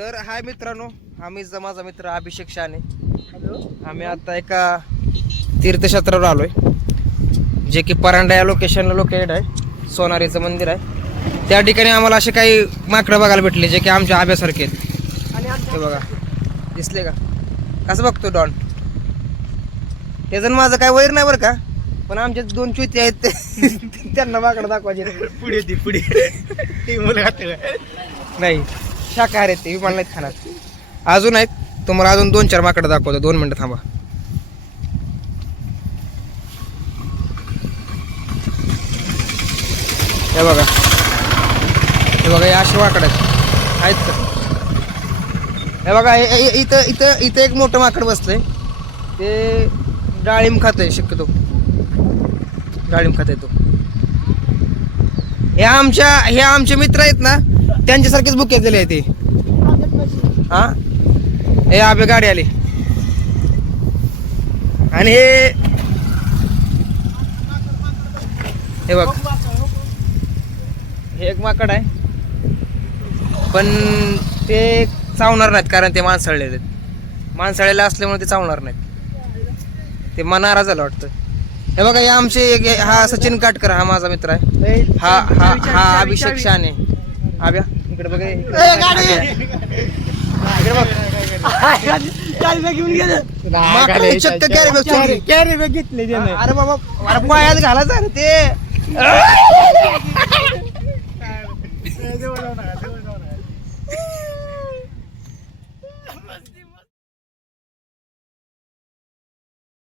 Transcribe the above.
तर हाय मित्रांनो, आम्ही माझा मित्र अभिषेक शाने. आम्ही आता एका तीर्थक्षेत्रावर आलोय, जे की परांडा या लोकेशनला लोकेटेड आहे. सोनारीचं मंदिर आहे. त्या ठिकाणी आम्हाला असे काही माकडं बघायला भेटले, जे की आमच्या आब्यासारखे आहेत. हे बघा, दिसले का? कसं बघतो डॉन? हे जण माझं काय वैर नाही बरं का, पण आमचे 2 चुती आहेत त्यांना माकडं दाखवायचे. पुढे नाही, शाकाहारी आहेत ते, विमान नाहीत खाणार. अजून आहेत, तुम्हाला अजून 2-4 माकडं दाखवतो. 2 मिनिटं थांबा. हे बघा, हे अशी माकडं आहेत का? हे बघा, इथं इथं इथं एक मोठं माकड बसलंय. ते डाळिंब खातंय, शक्यतो डाळिंब खातंय तो. हे आमचे मित्र आहेत ना, त्यांच्यासारखेच बुक केलेले आहे ते. हा, हे आबे गाडी आली. आणि हे बघ, हे एक माकड आहे, पण ते चावणार नाहीत कारण ते माणसाळलेले आहेत. माणसाळलेले असल्यामुळे ते चावणार नाहीत. ते नाराज झालं वाटतं. हे बघा, हे आमचे हा सचिन काटकर, हा माझा मित्र आहे. हा अभिषेक शाने. आब्या इकडे बघ, कॅरी बॅग घेतले. अरे बाबा, अरे पायात घालायचं ते.